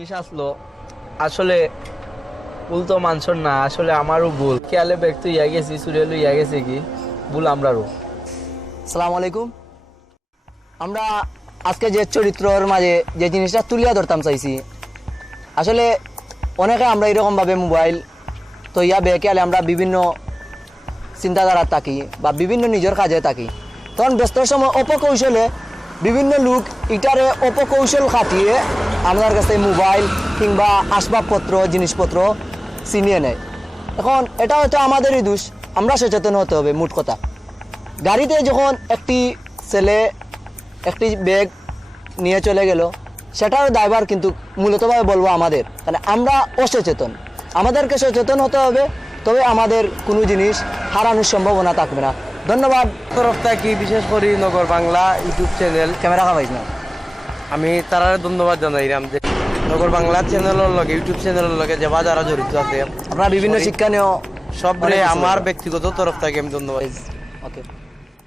জিনিস আসলো আসলে ভুল তো মানছর না, আসলে আমারও ভুল। খেয়ালে ব্যাগ তো ইয়া গেছি, চুরিয়ে লইয়া গেছে কি ভুল আমরারও। আসসালামু আলাইকুম। আমরা আজকে যে চরিত্রর মাঝে যে জিনিসটা তুলিয়া ধরতাম চাইছি, আসলে অনেকে আমরা এরকমভাবে মোবাইল তো ইয়া বেকেলে আমরা বিভিন্ন চিন্তাধারা থাকি বা বিভিন্ন নিজের কাজে থাকি, তখন ব্যস্তর সময় অপকৌশলে বিভিন্ন লোক ইটারে অপকৌশল খাটিয়ে আমাদের কাছে মোবাইল কিংবা আসবাবপত্র জিনিসপত্র ছিনিয়ে নেয়। এখন এটা হয়তো আমাদেরই দোষ, আমরা সচেতন হতে হবে। মোট কথা, গাড়িতে যখন একটি ছেলে একটি ব্যাগ নিয়ে চলে গেল, সেটার দায়ভার কিন্তু মূলতভাবে বলবো আমাদের, কারণ আমরা অসচেতন। আমাদেরকে সচেতন হতে হবে, তবে আমাদের কোনো জিনিস হারানোর সম্ভাবনা থাকবে না। ধন্যবাদ। তরফ থেকে বিশেষ করে নগর বাংলা ইউটিউব চ্যানেল, ক্যামেরা খাওয়াইস না, আমি তারা ধন্যবাদ জানাইলাম যে নগর বাংলা চ্যানেলের লগে ইউটিউব চ্যানেলের লগে যে যারা জড়িত আছে আপনারা বিভিন্ন শিক্ষা নিয়েও সব অনেক কিছু আমার বলবেন। ব্যক্তিগত তরফ থেকে আমি ধন্যবাদ। ওকে।